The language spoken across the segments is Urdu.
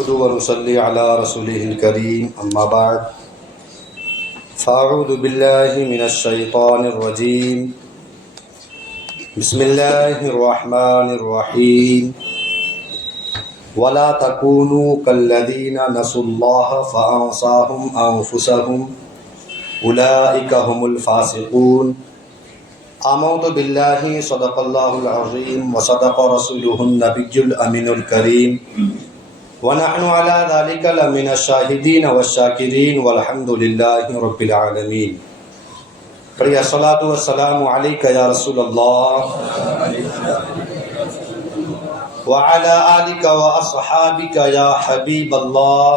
نحمده ونصلي على رسوله الكريم أما بعد فأعوذ بالله من الشيطان الرجيم بسم الله الرحمن الرحيم ولا تكونوا كالذين نسوا الله فأنساهم أنفسهم أولئك هم الفاسقون آمنت بالله صدق الله العظيم وصدق رسوله النبي الأمين الكريم ونحن على ذلك لمن الشاهدين والشاكرين والحمد لله رب العالمين. پڑھیے الصلاۃ والسلام علیک یا رسول اللہ وعلى آلك وأصحابك يا حبيب الله.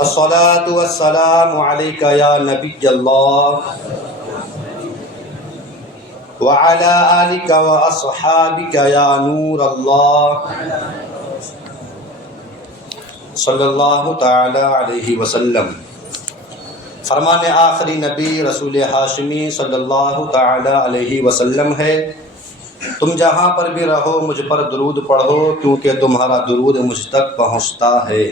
الصلاة والسلام عليك يا نبي الله وعلى آلك وأصحابك يا نور الله صلی اللہ تعالی علیہ وسلم. فرمان آخری نبی رسول ہاشمی صلی اللہ تعالی علیہ وسلم ہے، تم جہاں پر بھی رہو مجھ پر درود پڑھو کیونکہ تمہارا درود مجھ تک پہنچتا ہے.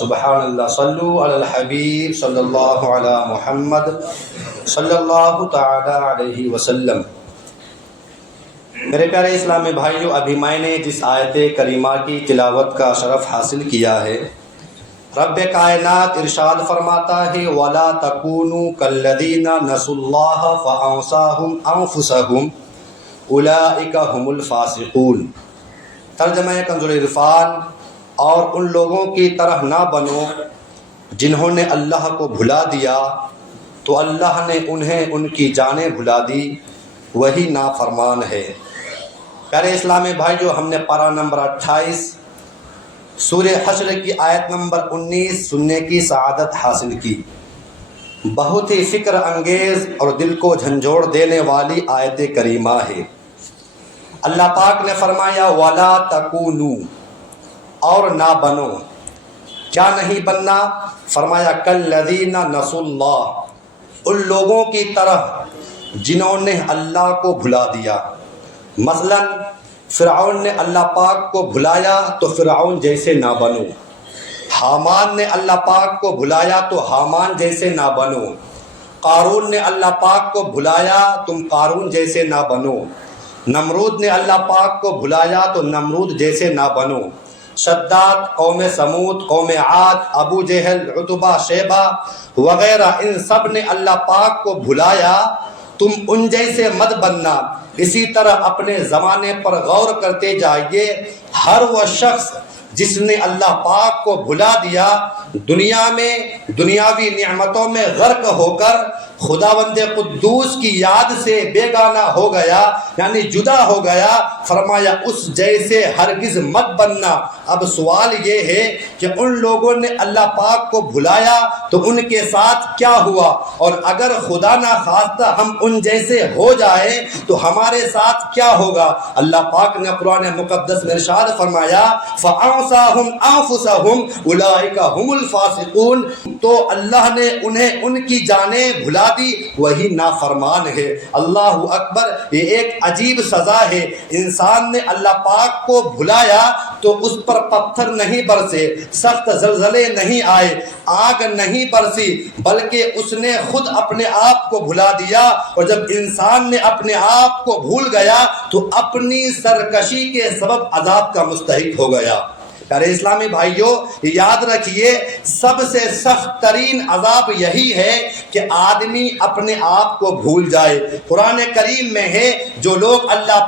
سبحان اللہ. صلو علی الحبیب صلی اللہ علی محمد صلی اللہ تعالی علیہ وسلم. میرے پیارے اسلامی بھائیو، ابھی میں نے جس آیت کریمہ کی تلاوت کا شرف حاصل کیا ہے، رب کائنات ارشاد فرماتا ہے وَلَا تَكُونُوا كَالَّذِينَ نَسُوا اللَّهَ فَأَنسَاهُمْ أَنفُسَهُمْ اولئک هم الفاسقون. ترجمہ کنز العرفان. اور ان لوگوں کی طرح نہ بنو جنہوں نے اللہ کو بھلا دیا تو اللہ نے انہیں ان کی جانیں بھلا دی، وہی نافرمان ہے. پیارے اسلامی بھائیو، ہم نے پارہ نمبر 28 سورہ حشر کی آیت نمبر 19 سننے کی سعادت حاصل کی. بہت ہی فکر انگیز اور دل کو جھنجھوڑ دینے والی آیت کریمہ ہے. اللہ پاک نے فرمایا وَلَا تَكُونُوا، اور نہ بنو. کیا نہیں بننا؟ فرمایا كَالَّذِينَ نَسُوا اللَّهَ، ان لوگوں کی طرح جنہوں نے اللہ کو بھلا دیا. مثلا فرعون نے اللہ پاک کو بھلایا تو فرعون جیسے نہ بنو. حامان نے اللہ پاک کو بھلایا تو حامان جیسے نہ بنو. قارون نے اللہ پاک کو بھلایا تم قارون جیسے نہ بنو. نمرود نے اللہ پاک کو بھلایا تو نمرود جیسے نہ بنو. شداد، قوم سمود، قوم عاد، ابو جہل، عتبہ، شیبہ وغیرہ، ان سب نے اللہ پاک کو بھلایا، تم ان جیسے مت بننا. اسی طرح اپنے زمانے پر غور کرتے جائیے. ہر وہ شخص جس نے اللہ پاک کو بھلا دیا، دنیا میں دنیاوی نعمتوں میں غرق ہو کر خداوند قدوس کی یاد سے بیگانہ ہو گیا، یعنی جدا ہو گیا. فرمایا اس جیسے ہرگز مت بننا. اب سوال یہ ہے کہ ان لوگوں نے اللہ پاک کو بھلایا تو ان کے ساتھ کیا ہوا، اور اگر خدا نہ خواستہ ہم ان جیسے ہو جائے تو ہمارے ساتھ کیا ہوگا؟ اللہ پاک نے قرآن مقدس میں ارشاد فرمایا فَأَنسَاهُمْ أَنفُسَهُمْ أُولَئِكَ هُمُ الْفَاسِقُونَ. تو اللہ نے انہیں ان کی جانیں بھلا دی، وہی نافرمان ہے. اللہ اکبر. یہ ایک عجیب سزا ہے. انسان نے اللہ پاک کو بھلایا تو اس پر پتھر نہیں برسے، سخت زلزلے نہیں آئے، آگ نہیں برسی، بلکہ اس نے خود اپنے آپ کو بھلا دیا. اور جب انسان نے اپنے آپ کو بھول گیا تو اپنی سرکشی کے سبب عذاب کا مستحق ہو گیا. پیارے اسلامی بھائیوں، یاد رکھیے سب سے سخت ترین عذاب یہی ہے کہ آدمی اپنے آپ کو بھول جائے. قرآن کریم میں ہے جو لوگ اللہ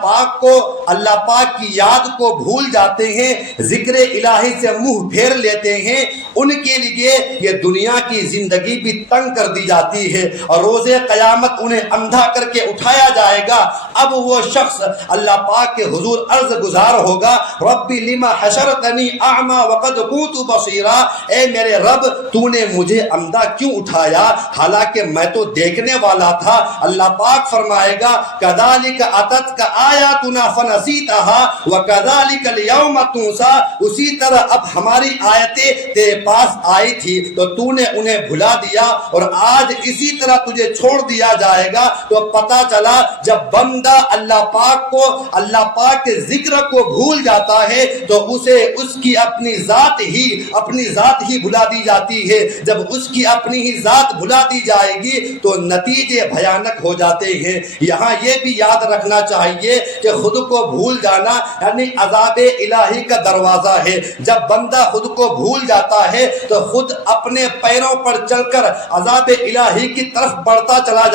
پاک کی یاد کو بھول جاتے ہیں، ذکر الہی سے منہ پھیر لیتے ہیں، ان کے لیے یہ دنیا کی زندگی بھی تنگ کر دی جاتی ہے اور روز قیامت انہیں اندھا کر کے اٹھایا جائے گا. اب وہ شخص اللہ پاک کے حضور عرض گزار ہوگا ربی لما حشرتنی اعمی وقد كنت بصیرا، اے میرے رب تو نے مجھے اندھا کیوں اٹھایا حالانکہ میں تو دیکھنے والا تھا۔ اللہ پاک فرمائے گا کذالک اتتک آیاتنا فنسیتها وکذالک اليوم تنسی، اسی طرح اب ہماری آیتیں تیرے پاس آئی تھی تو تو نے انہیں بھلا دیا اور آج اسی طرح تجھے چھوڑ دیا جائے گا۔ تو پتہ چلا جب بندہ اللہ پاک کے ذکر کو بھول جاتا ہے تو اسے اس کی اپنی ذات ہی بھلا دی جاتی ہے۔ جب اس کی اپنی ہی ذات بھلا دی جائے گی تو نتیجے بھیانک ہو جاتے ہیں۔ یہاں یہ بھی یاد رکھنا چاہیے کہ خود کو بھول جانا یعنی عذاب الہی کا دروازہ ہے۔ جب بندہ خود کو بھول جاتا ہے تو خود اپنے پیروں پر چل کر عذاب الہی کی طرف بڑھتا چلا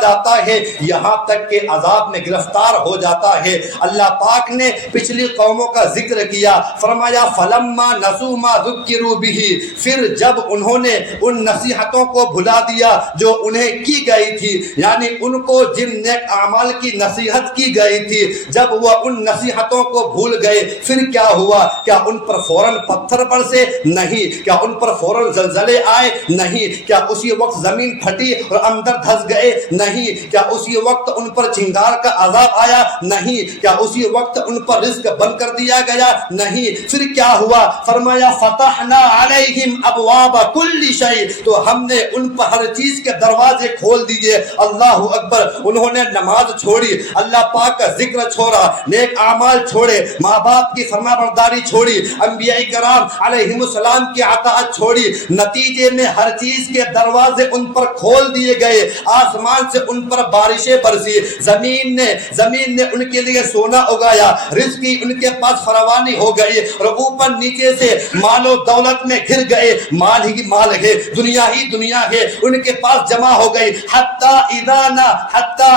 جاتا ہے یہاں تک کہ عذاب میں گرفتار ہو جاتا ہے۔ اللہ پاک نے پچھلی قوموں کا ذکر کیا، فرمایا فلما نسوا ما ذکروا به، پھر جب انہوں نے ان نصیحتوں کو بھلا دیا جو انہیں کی گئی تھی، یعنی ان کو جن نیک اعمال کی نصیحت کی گئی تھی، جب وہ ان نصیحتوں کو بھول گئے پھر کیا ہوا؟ کیا ان پر فوراً پتھر برسے؟ نہیں۔ کیا ان پر فوراً زلزلے آئے؟ نہیں۔ کیا اسی وقت زمین پھٹی اور اندر دھس گئے؟ نہیں۔ کیا اسی وقت ان پر چنگار کا عذاب آیا؟ نہیں۔ کیا اسی وقت ان پر رزق بند کر دیا گیا؟ نہیں۔ پھر کیا ہوا؟ فرمایا فتحنا علیہم ابواب کل شیء، تو ہم نے ان پر ہر چیز کے دروازے کھول دیے۔ اللہ اکبر۔ انہوں نے نماز چھوڑی، اللہ پاک کا ذکر چھوڑا، نیک اعمال چھوڑے، ماں باپ کی فرما برداری چھوڑی، انبیاء کرام علیہم السلام کی اطاعت چھوڑی، نتیجے میں ہر چیز کے دروازے ان پر کھول دیے گئے۔ آسمان سے ان پر بارشیں برسی، زمین نے ان کے لیے سونا اگایا، رزق کی ان کے پاس فراوانی ہو گئی، اور اوپر نیچے سے مال و دولت میں گھر گئے، مال ہی مال ہے، دنیا ہی دنیا ہے، ان کے پاس جمع ہو گئی۔ حتی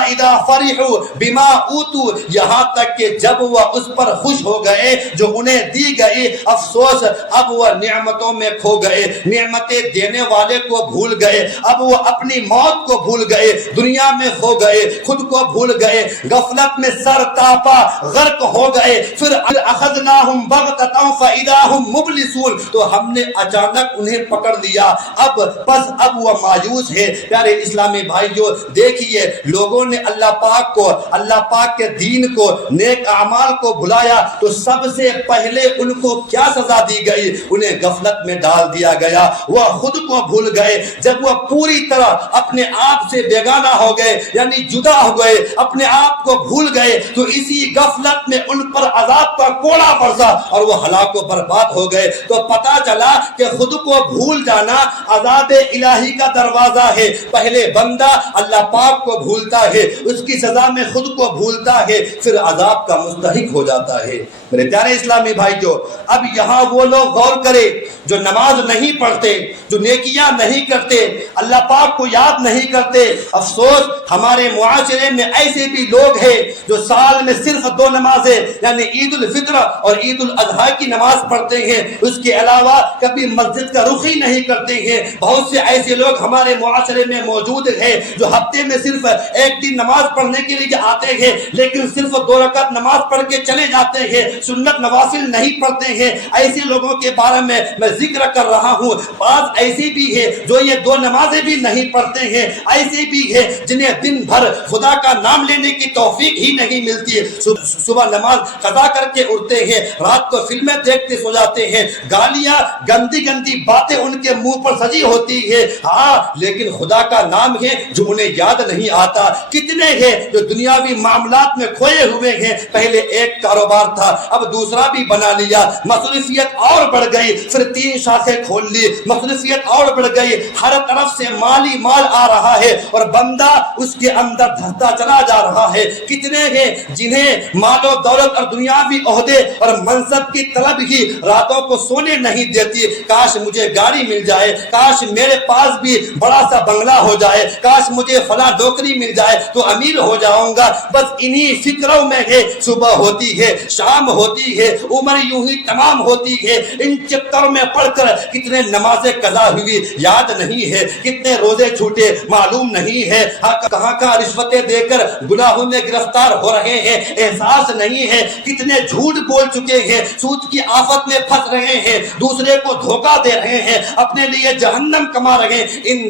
اذا فرحوا بما اوتوا، یہاں تک کہ جب وہ اس پر خوش ہو گئے جو انہیں دی گئی، افسوس اب وہ نعمتوں میں کھو گئے، نعمتیں دینے والے کو بھول گئے، اب وہ اپنی موت کو بھول گئے، دنیا میں کھو گئے، خود کو بھول گئے، غفلت میں سر تاپا غرق ہو گئے۔ پھر اخذناہم بغتۃ فاذا ہم مبلسون، تو ہم نے اچانک انہیں پکڑ لیا، اب وہ مایوس ہے۔ پیارے اسلامی بھائیوں، دیکھیے لوگوں نے اللہ پاک کے دین کو، نیک اعمال کو بھلایا تو سب سے پہلے ان کو کیا سزا دی گئی؟ انہیں غفلت میں ڈال دیا گیا، وہ خود کو بھول گئے۔ جب وہ پوری طرح اپنے آپ سے بیگانہ ہو گئے یعنی جدا ہو گئے، اپنے آپ کو بھول گئے، تو اسی غفلت میں ان پر عذاب کا کوڑا برسا اور وہ ہلاک و برباد ہو گئے۔ تو پتہ چلا کہ خود کو بھول جانا عذاب الہی کا دروازہ ہے۔ پہلے بندہ اللہ پاک کو بھولتا ہے، اس کی سزا میں خود کو بھولتا ہے، پھر عذاب کا مستحق ہو جاتا ہے۔ میرے پیارے اسلامی بھائیوں، اب یہاں وہ لوگ غور کرے جو نماز نہیں پڑھتے، جو نیکیاں نہیں کرتے، اللہ پاک کو یاد نہیں کرتے۔ افسوس ہمارے معاشرے میں ایسے بھی لوگ ہیں جو سال میں صرف 2 نمازیں یعنی عید الفطر اور عید الاضحیٰ کی نماز پڑھتے ہیں، اس کے علاوہ کبھی مسجد کا رخ ہی نہیں کرتے ہیں۔ بہت سے ایسے لوگ ہمارے معاشرے میں موجود ہیں جو ہفتے میں صرف 1 دن نماز پڑھنے کے لیے آتے ہیں، لیکن صرف 2 رکعت نماز پڑھ کے چلے جاتے ہیں، سنت نوافل نہیں پڑھتے ہیں۔ ایسے لوگوں کے بارے میں ذکر کر رہا ہوں۔ بعض ایسے بھی ہیں جو یہ 2 نمازیں بھی نہیں پڑھتے ہیں، ایسے بھی ہیں جنہیں دن بھر خدا کا نام لینے کی توفیق ہی نہیں ملتی۔ صبح نماز قضا کر کے اٹھتے ہیں، رات کو فلمیں دیکھتے سو جاتے ہیں، گالیاں گندی باتیں ان کے منہ پر سجی ہوتی ہے، ہاں لیکن خدا کا نام ہے جو انہیں یاد نہیں آتا۔ کتنے ہیں جو دنیاوی معاملات میں کھوئے ہوئے ہیں، پہلے ایک کاروبار تھا اب دوسرا بھی بنا لیا، مصروفیت اور بڑھ گئی، پھر 3 شاخیں کھول لی، مصروفیت اور بڑھ گئی، ہر طرف سے مالی مال آ رہا ہے اور بندہ اس کے اندر دھستا چلا جا رہا ہے۔ کتنے ہیں جنہیں مال و دولت اور دنیاوی عہدے اور منصب کی طلب ہی راتوں کو سونے نہیں دیتی۔ کاش مجھے گاڑی مل جائے، کاش میرے پاس بھی بڑا سا بنگلہ ہو جائے، کاش مجھے فلاں نوکری مل جائے تو امیر ہو جاؤں گا۔ بس انہی فکروں میں ہے، صبح ہوتی ہے، شام ہوتی ہے، عمر یوں ہی تمام ہوتی ہے، ان چکروں میں پڑھ کر کتنے نمازیں قضا ہوئی یاد نہیں ہے، کتنے روزے چھوٹے معلوم نہیں ہے، کہاں رشوتیں دے کر گناہوں میں گرفتار ہو رہے ہیں احساس نہیں ہے، کتنے جھوٹ بول چکے ہیں, سود کی آفت میں پھنس رہے ہیں, دوسرے کو دھوکہ دے رہے ہیں, اپنے لیے جہنم کما رہے ہیں, ان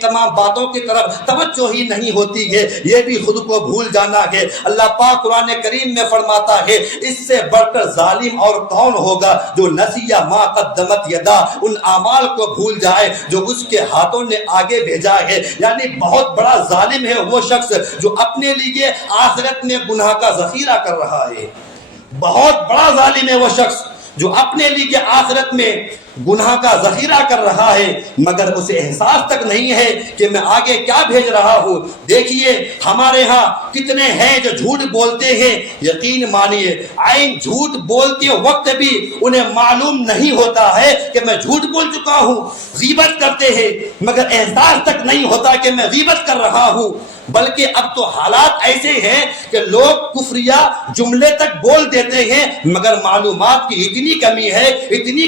تمام باتوں کی طرف توجہ ہی نہیں ہوتی ہے. یہ بھی خود کو بھول جانا ہے. اللہ پاک قرآن کریم میں فرماتا ہے اس سے بڑھ کر ظالم اور کون ہوگا جو نسیہ ما قدمت یدا, ان اعمال کو بھول جائے جو اس کے ہاتھوں نے آگے بھیجا ہے. یعنی بہت بڑا ظالم ہے وہ شخص جو اپنے لیے آخرت میں گناہ کا ذخیرہ کر رہا ہے. بہت بڑا ظالم ہے وہ شخص جو اپنے لیے آخرت میں گناہ کا ذخیرہ کر رہا ہے مگر اسے احساس تک نہیں ہے کہ میں آگے کیا بھیج رہا ہوں. دیکھیے ہمارے ہاں کتنے ہیں جو جھوٹ بولتے ہیں, یقین مانیے عین جھوٹ بولتے وقت بھی انہیں معلوم نہیں ہوتا ہے کہ میں جھوٹ بول چکا ہوں. غیبت کرتے ہیں مگر احساس تک نہیں ہوتا کہ میں غیبت کر رہا ہوں. بلکہ اب تو حالات ایسے ہیں کہ لوگ کفریہ جملے تک بول دیتے ہیں مگر معلومات کی اتنی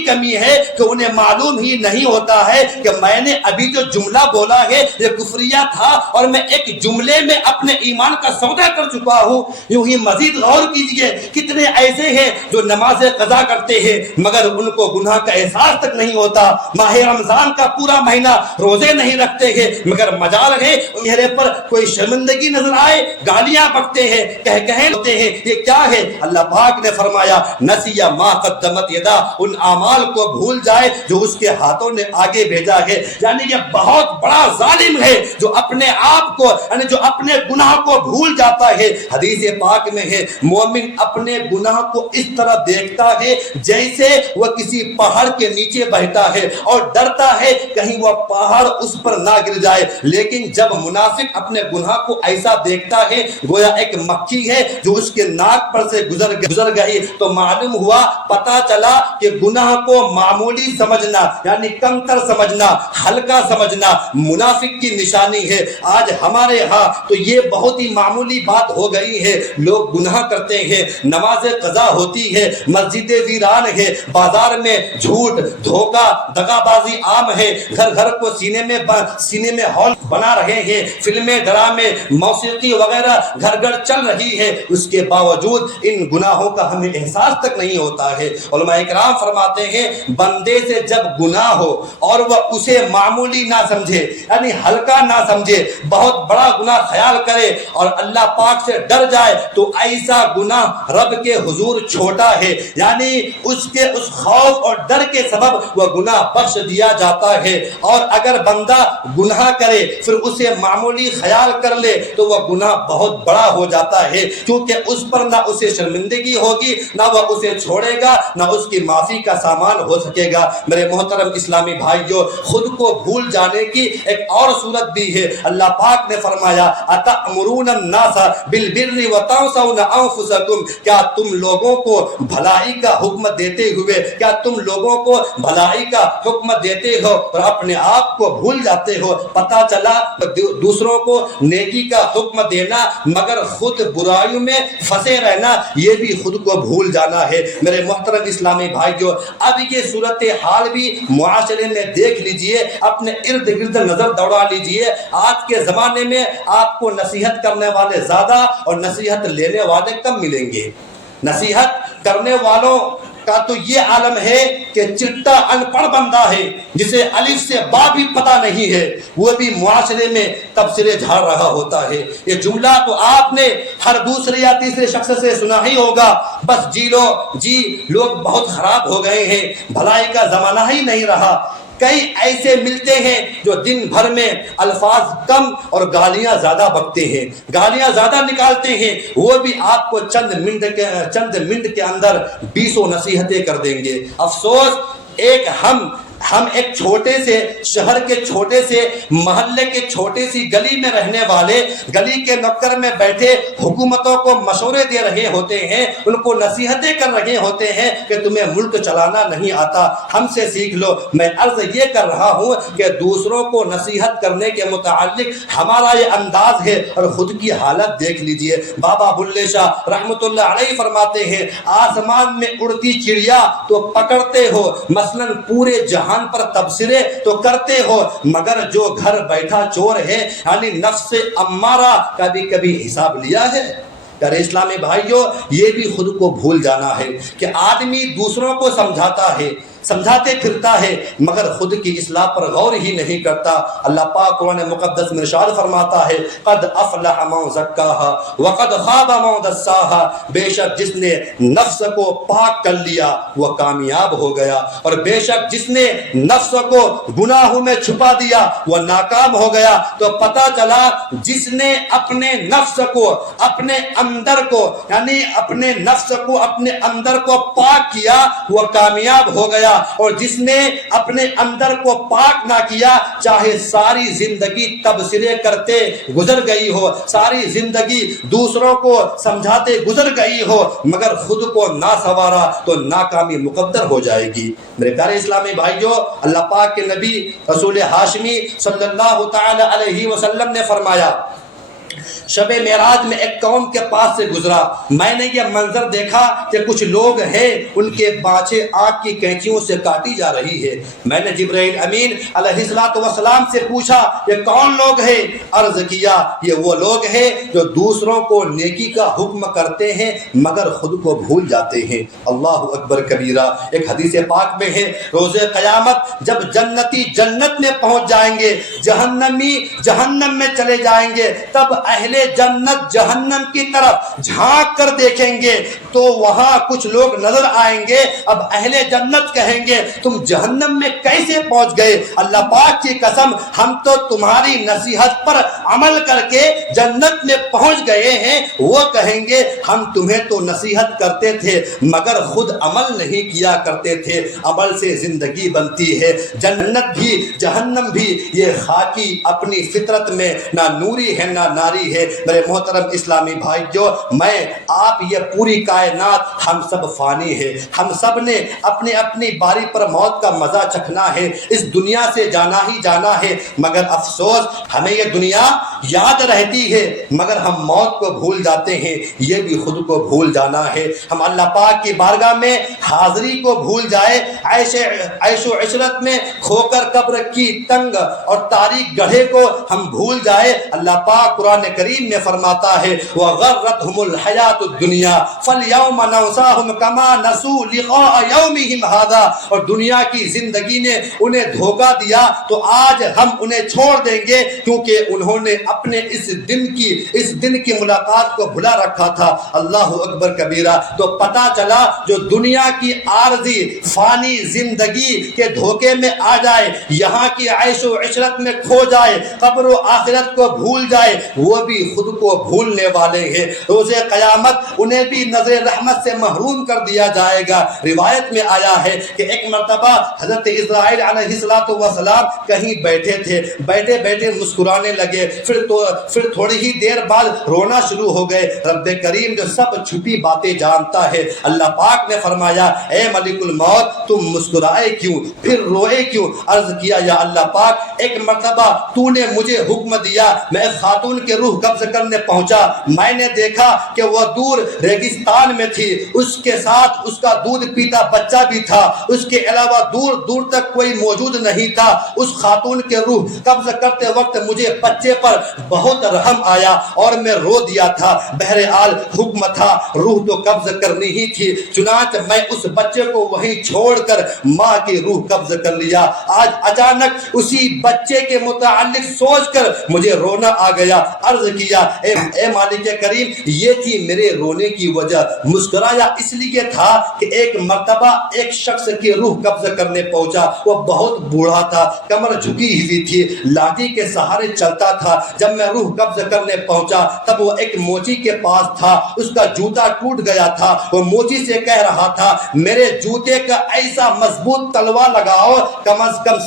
کمی ہے کہ انہیں معلوم ہی نہیں ہوتا ہے کہ میں نے ابھی جو جملہ بولا ہے یہ کفریہ تھا اور میں ایک جملے میں اپنے ایمان کا سودا کر چکا ہوں. یوں ہی مزید غور کیجئے کتنے ایسے ہیں جو نماز قضا کرتے ہیں مگر ان کو گناہ کا احساس تک نہیں ہوتا. ماہ رمضان کا پورا مہینہ روزے نہیں رکھتے ہیں مگر مجال ہے چہرے پر کوئی شرمندگی نظر آئے گالیاں بکتے ہیں, کہے ہوتے ہیں. یہ کیا ہے؟ اللہ پاک نے فرمایا نسیہ ما قدمت یدا, ان اعمال کو بھول جائے جو اس کے ہاتھوں نے آگے بھیجا ہے. یعنی یہ بہت بڑا ظالم ہے جو اپنے آپ کو یعنی جو اپنے گناہ کو بھول جاتا ہے. حدیث پاک میں ہے مومن اپنے گناہ کو اس طرح دیکھتا ہے جیسے وہ کسی پہاڑ کے نیچے بیٹھا ہے اور ڈرتا ہے کہیں وہ پہاڑ اس پر نہ گر جائے. لیکن جب منافق اپنے گناہ کو ایسا دیکھتا ہے گویا ایک مکھی ہے جو اس کے ناک پر سے گزر گئی تو معلوم ہوا, پتا چلا کہ گناہ کو معمولی سمجھنا یعنی کمتر سمجھنا, ہلکا سمجھنا منافق کی نشانی ہے. آج ہمارے ہاں تو یہ بہت ہی معمولی بات ہو گئی ہے. لوگ گناہ کرتے ہیں, نماز قضا ہوتی ہے, مسجد ویران ہے, بازار میں جھوٹ دھوکہ دغا بازی عام ہے, گھر گھر کو سینے میں ہال بنا رہے ہیں, فلمیں ڈرامے موسیقی وغیرہ گھر گھر چل رہی ہے. اس کے باوجود ان گناہوں کا ہمیں احساس تک نہیں ہوتا ہے. علماء اکرام فرماتے ہیں بندے سے جب گناہ ہو اور وہ اسے معمولی نہ سمجھے یعنی ہلکا نہ سمجھے, بہت بڑا گناہ خیال کرے اور اللہ پاک سے ڈر جائے تو ایسا گناہ رب کے حضور چھوٹا ہے. یعنی اس خوف اور ڈر کے سبب وہ گناہ بخش دیا جاتا ہے. اور اگر بندہ گناہ کرے پھر اسے معمولی خیال کر لے تو وہ گناہ بہت بڑا ہو جاتا ہے کیونکہ اس پر نہ اسے شرمندگی ہوگی نہ وہ اسے چھوڑے گا نہ اس کی معافی کا سامان ہو سکے گا. میرے محترم اسلامی بھائیوں, خود کو بھول جانے کی ایک اور صورت بھی ہے. اللہ پاک نے فرمایا اتأمرون الناس بالبر وتنسون انفسکم, کیا تم لوگوں کو بھلائی کا حکم دیتے ہو اور اپنے آپ کو بھول جاتے ہو. پتہ چلا دوسروں کو نیکی کا حکم دینا مگر خود برائیوں میں پھنسے رہنا یہ بھی خود کو بھول جانا ہے. میرے محترم اسلامی بھائیوں, اب یہ صورتحال بھی معاشرے میں دیکھ لیجئے, اپنے ارد گرد نظر دوڑا لیجئے. آج کے زمانے میں آپ کو نصیحت کرنے والے زیادہ اور نصیحت لینے والے کم ملیں گے. نصیحت کرنے والوں کا تو یہ عالم ہے کہ چٹا ان پڑھ بندہ ہے جسے الف سے با بھی پتہ نہیں ہے, وہ بھی معاشرے میں تبصرے جھاڑ رہا ہوتا ہے. یہ جملہ تو آپ نے ہر دوسرے یا تیسرے شخص سے سنا ہی ہوگا, بس جی لوگ بہت خراب ہو گئے ہیں, بھلائی کا زمانہ ہی نہیں رہا. کئی ایسے ملتے ہیں جو دن بھر میں الفاظ کم اور گالیاں زیادہ بکتے ہیں, گالیاں زیادہ نکالتے ہیں. وہ بھی آپ کو چند منٹ کے اندر 20 نصیحتیں کر دیں گے. افسوس ہم ایک چھوٹے سے شہر کے چھوٹے سے محلے کے چھوٹے سی گلی میں رہنے والے, گلی کے نکر میں بیٹھے حکومتوں کو مشورے دے رہے ہوتے ہیں, ان کو نصیحتیں کر رہے ہوتے ہیں کہ تمہیں ملک چلانا نہیں آتا, ہم سے سیکھ لو. میں عرض یہ کر رہا ہوں کہ دوسروں کو نصیحت کرنے کے متعلق ہمارا یہ انداز ہے اور خود کی حالت دیکھ لیجئے. بابا بلے شاہ رحمت اللہ علیہ فرماتے ہیں آسمان میں اڑتی چڑیا تو پکڑتے ہو, مثلاً پورے جہان پر تبصرے تو کرتے ہو, مگر جو گھر بیٹھا چور ہے یعنی نفس امارہ کا بھی کبھی حساب لیا ہے. پیارے اسلامی بھائیوں، یہ بھی خود کو بھول جانا ہے کہ آدمی دوسروں کو سمجھاتے پھرتا ہے مگر خود کی اصلاح پر غور ہی نہیں کرتا۔ اللہ پاک قرآن مقدس میں ارشاد فرماتا ہے قد افلح من زکاہا وقد خاب من دساہا، بے شک جس نے نفس کو پاک کر لیا وہ کامیاب ہو گیا، اور بے شک جس نے نفس کو گناہوں میں چھپا دیا وہ ناکام ہو گیا۔ تو پتہ چلا جس نے اپنے نفس کو، اپنے اندر کو، یعنی اپنے نفس کو، اپنے اندر کو پاک کیا وہ کامیاب ہو گیا، اور جس نے اپنے اندر کو پاک نہ کیا چاہے ساری زندگی تبصرے کرتے گزر گئی ہو، ساری زندگی دوسروں کو سمجھاتے گزر گئی ہو، مگر خود کو نہ سنوارا تو ناکامی مقدر ہو جائے گی۔ میرے پیارے اسلامی بھائیوں، اللہ پاک کے نبی رسول ہاشمی صلی اللہ تعالی علیہ وسلم نے فرمایا شب معراج میں ایک قوم کے پاس سے گزرا، میں نے یہ منظر دیکھا کہ کچھ لوگ ہیں ان کے بانچیں آنکھ کی کینچیوں سے کاٹی جا رہی ہے۔ میں نے جبرائیل امین علیہ السلام سے پوچھا یہ کون لوگ ہیں؟ عرض کیا یہ وہ لوگ ہیں جو دوسروں کو نیکی کا حکم کرتے ہیں مگر خود کو بھول جاتے ہیں۔ اللہ اکبر کبیرہ۔ ایک حدیث پاک میں ہے روز قیامت جب جنتی جنت میں پہنچ جائیں گے، جہنمی جہنم میں چلے جائیں گے، تب اہل جنت جہنم کی طرف جھانک کر دیکھیں گے تو وہاں کچھ لوگ نظر آئیں گے۔ اب اہل جنت کہیں گے تم جہنم میں کیسے پہنچ گئے؟ اللہ پاک کی قسم ہم تو تمہاری نصیحت پر عمل کر کے جنت میں پہنچ گئے ہیں۔ وہ کہیں گے ہم تمہیں تو نصیحت کرتے تھے مگر خود عمل نہیں کیا کرتے تھے، عمل سے زندگی بنتی ہے۔ جنت بھی جہنم بھی یہ خاکی اپنی فطرت میں نہ نوری ہے نہ ناری ہے۔ میرے محترم اسلامی بھائیو، میں آپ یہ پوری کائنات ہم سب فانی ہے، ہم سب نے اپنی اپنی باری پر موت کا مزہ چکھنا ہے، اس دنیا سے جانا ہی جانا ہے، مگر افسوس ہمیں یہ دنیا یاد رہتی ہے مگر ہم موت کو بھول جاتے ہیں۔ یہ بھی خود کو بھول جانا ہے۔ ہم اللہ پاک کی بارگاہ میں حاضری کو بھول جائے، عیش و عشرت میں کھو کر قبر کی تنگ اور تاریک گڑھے کو ہم بھول جائے۔ اللہ پاک قرآن کریم میں فرماتا ہے وَغَرَّتْهُمُ الْحَيَاةُ الدُّنْيَا فَالْيَوْمَ نَنْسَاهُمْ كَمَا نَسُوا لِقَاءَ يَوْمِهِمْ هَذَا، اور دنیا کی زندگی نے انہیں دھوکہ دیا تو آج ہم انہیں چھوڑ دیں گے کیونکہ انہوں نے اپنے اس دن کی ملاقات کو بھلا رکھا تھا۔ اللہ اکبر کبیرہ۔ تو پتہ چلا جو دنیا کی عارضی فانی زندگی کے دھوکے میں آ جائے، یہاں کی عیش و عشرت میں کھو جائے، قبر و آخرت کو بھول جائے، وہ بھی خود کو بھولنے والے ہیں۔ روز قیامت انہیں بھی نظر رحمت سے محروم کر دیا جائے گا۔ روایت میں آیا ہے کہ ایک مرتبہ حضرت اسرائیل علیہ السلام کہیں بیٹھے تھے، بیٹھے بیٹھے مسکرانے لگے، پھر تھوڑی ہی دیر بعد رونا شروع ہو گئے۔ رب کریم جو سب چھپی باتیں جانتا ہے، اللہ پاک نے فرمایا اے ملک الموت تم مسکرائے کیوں، پھر روئے کیوں؟ عرض کیا یا اللہ پاک ایک مرتبہ تو نے مجھے حکم دیا، میں ایک خاتون کے روح قبض کرنے پہنچا، میں نے دیکھا کہ وہ دور ریگستان میں تھی، اس کے ساتھ اس کا دودھ پیتا بچہ بھی تھا، اس کے علاوہ دور دور تک کوئی موجود نہیں تھا۔ اس خاتون کے روح قبض کرتے وقت مجھے بچے پر بہت رحم آیا اور میں رو دیا تھا۔ بہرحال حکم تھا، روح تو قبض کرنی ہی تھی، چنانچہ میں اس بچے کو وہیں چھوڑ کر ماں کی روح قبض کر لیا۔ آج اچانک اسی بچے کے متعلق سوچ کر مجھے رونا آ گیا۔ عرض کیا اے مالک کریم یہ تھی میرے رونے کی وجہ۔ مسکرایا اس لیے تھا کہ ایک مرتبہ ایک شخص کی روح قبض کرنے پہنچا، وہ بہت بوڑھا تھا، کمر جھکی ہوئی تھی، لاٹھی کے سہارے چلتا تھا۔ جب میں روح قبض کرنے پہنچا تب وہ ایک موچی کے پاس تھا، اس کا جوتا ٹوٹ گیا تھا، وہ موچی سے کہہ رہا تھا میرے جوتے کا ایسا مضبوط تلوا لگاؤ کم از کم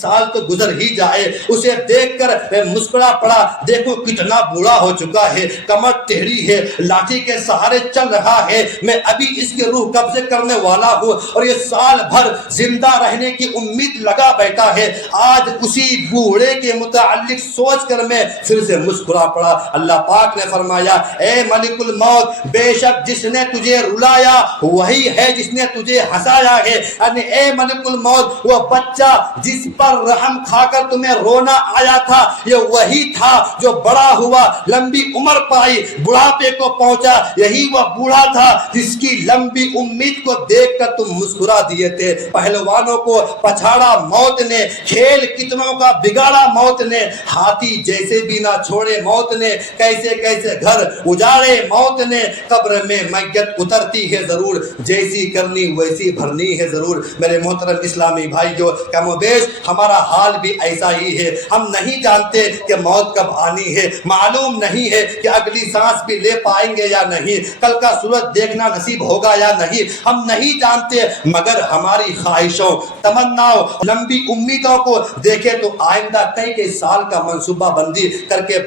سال تو گزر ہی جائے۔ اسے دیکھ کر میں مسکرا پڑا، دیکھو کتنا بوڑھا ہو چکا ہے، کمر ٹیڑھی ہے، لاٹھی کے سہارے چل رہا ہے، میں ابھی اس کی روح قبض کرنے والا ہوں اور یہ سال بھر زندہ رہنے کی امید لگا بیٹھا ہے۔ آج اسی بوڑھے کے متعلق سوچ کر میں پھر سے مسکرا پڑا۔ اللہ پاک نے فرمایا اے ملک الموت بے شک جس نے تجھے رلایا وہی ہے ہے جس نے تجھے ہنسایا ہے، یعنی اے ملک الموت وہ بچہ جس پر رحم کھا کر تمہیں رونا آیا تھا یہ وہی تھا جو بڑا ہوا، لمبی عمر پائی، بڑھاپے کو پہنچا، یہی وہ بوڑھا تھا جس کی لمبی امید کو دیکھ کر تم مسکرا دیے تھے۔ پہلوانوں کو پچھاڑا موت نے، کھیل کتنوں کا بگاڑا موت نے، ہاتھی جیسے بھی نہ چھوڑے موت نے، کیسے کیسے گھر اجاڑے موت نے، قبر میں میت اترتی ہے ضرور، جیسی کرنی ویسی بھرنی ہے ضرور۔ میرے محترم اسلامی بھائیو، کم و بیش ہمارا حال بھی ایسا ہی ہے، ہم نہیں جانتے کہ موت کب آنی ہے، معلوم نہیں ہے کہ اگلی سانس بھی لے پائیں گے یا نہیں، کل کا سورج دیکھنا نصیب ہوگا یا نہیں، ہم نہیں جانتے، مگر ہماری خواہشوں، تمناؤں، لمبی امیدوں کو دیکھے تو آئندہ کئی سال کا منصوبہ بندی کر کے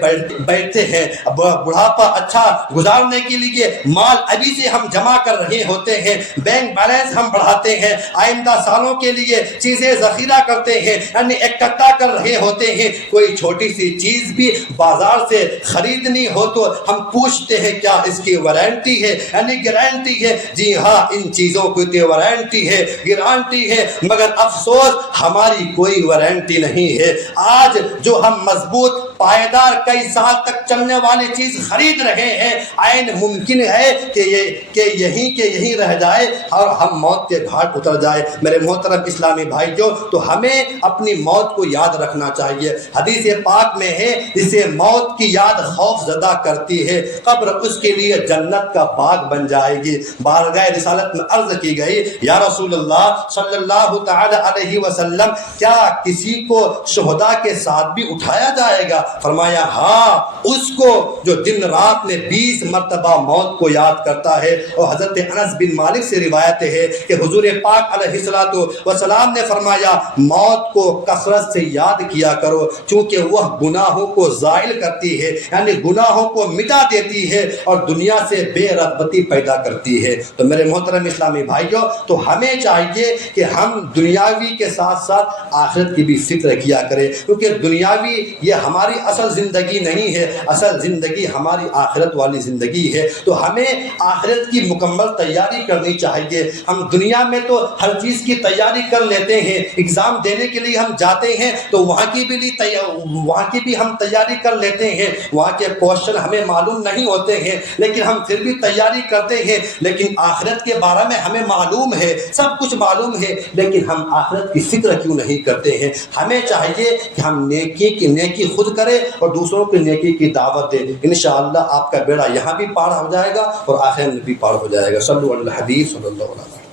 بیٹھتے ہیں۔ بڑھاپا اچھا گزارنے کے لیے مال ابھی سے ہم جمع کر رہے ہوتے ہیں، بینک بیلنس ہم بڑھاتے ہیں، آئندہ سالوں کے لیے چیزیں ذخیرہ کرتے ہیں، یعنی اکٹھا کر رہے ہوتے ہیں۔ کوئی چھوٹی سی چیز بھی بازار سے خریدنی ہو تو ہم پوچھتے ہیں کیا اس کی وارنٹی ہے، یعنی گارنٹی ہے؟ جی ہاں، ان چیزوں کی وارنٹی ہے، گارنٹی ہے، مگر افسوس ہماری کوئی وارنٹی نہیں ہے۔ آج جو ہم مضبوط پائیدار کئی سال تک چلنے والی چیز خرید رہے ہیں، عین ممکن ہے کہ یہیں رہ جائے اور ہم موت کے گھاٹ اتر جائے۔ میرے محترم اسلامی بھائیوں، تو ہمیں اپنی موت کو یاد رکھنا چاہیے۔ حدیث پاک میں ہے اسے موت کی یاد خوف زدہ کرتی ہے، قبر اس کے لیے جنت کا باغ بن جائے گی۔ بارگاہ رسالت میں عرض کی گئی، یا رسول اللہ صلی اللہ تعالی علیہ وسلم، کیا کسی کو شہداء کے ساتھ بھی اٹھایا جائے گا؟ فرمایا ہاں، اس کو جو دن رات میں 20 مرتبہ موت کو یاد کرتا ہے۔ اور حضرت انس بن مالک سے روایت ہے کہ حضور پاک علیہ الصلوۃ والسلام نے فرمایا موت کو کثرت سے یاد کیا کرو، چونکہ وہ گناہوں کو زائل کرتی ہے، یعنی گناہوں کو مٹا دیتی ہے اور دنیا سے بے رغبتی پیدا کرتی ہے۔ تو میرے محترم اسلامی بھائیوں، تو ہمیں چاہیے کہ ہم دنیاوی کے ساتھ ساتھ آخرت کی بھی فکر کیا کریں، کیونکہ دنیاوی یہ ہماری اصل زندگی نہیں ہے، اصل زندگی ہماری آخرت والی زندگی ہے۔ تو ہمیں آخرت کی مکمل تیاری کرنی چاہیے۔ ہم دنیا میں تو ہر چیز کی تیاری کر لیتے ہیں، ایگزام دینے کے لیے ہم جاتے ہیں تو وہاں کی بھی ہم تیاری کر لیتے ہیں، وہاں کے کوشچن ہمیں معلوم نہیں ہوتے ہیں لیکن ہم پھر بھی تیاری کرتے ہیں۔ لیکن آخرت کے بارے میں ہمیں معلوم ہے، سب کچھ معلوم ہے، لیکن ہم آخرت کی فکر کیوں نہیں کرتے ہیں؟ ہمیں چاہیے کہ ہم نیکی خود کریں اور دوسروں کی نیکی کی دعوت دیں۔ انشاءاللہ آپ کا بیڑا یہاں بھی پار ہو جائے گا اور آخرت میں بھی پار ہو جائے گا۔ صلی اللہ علیہ وسلم۔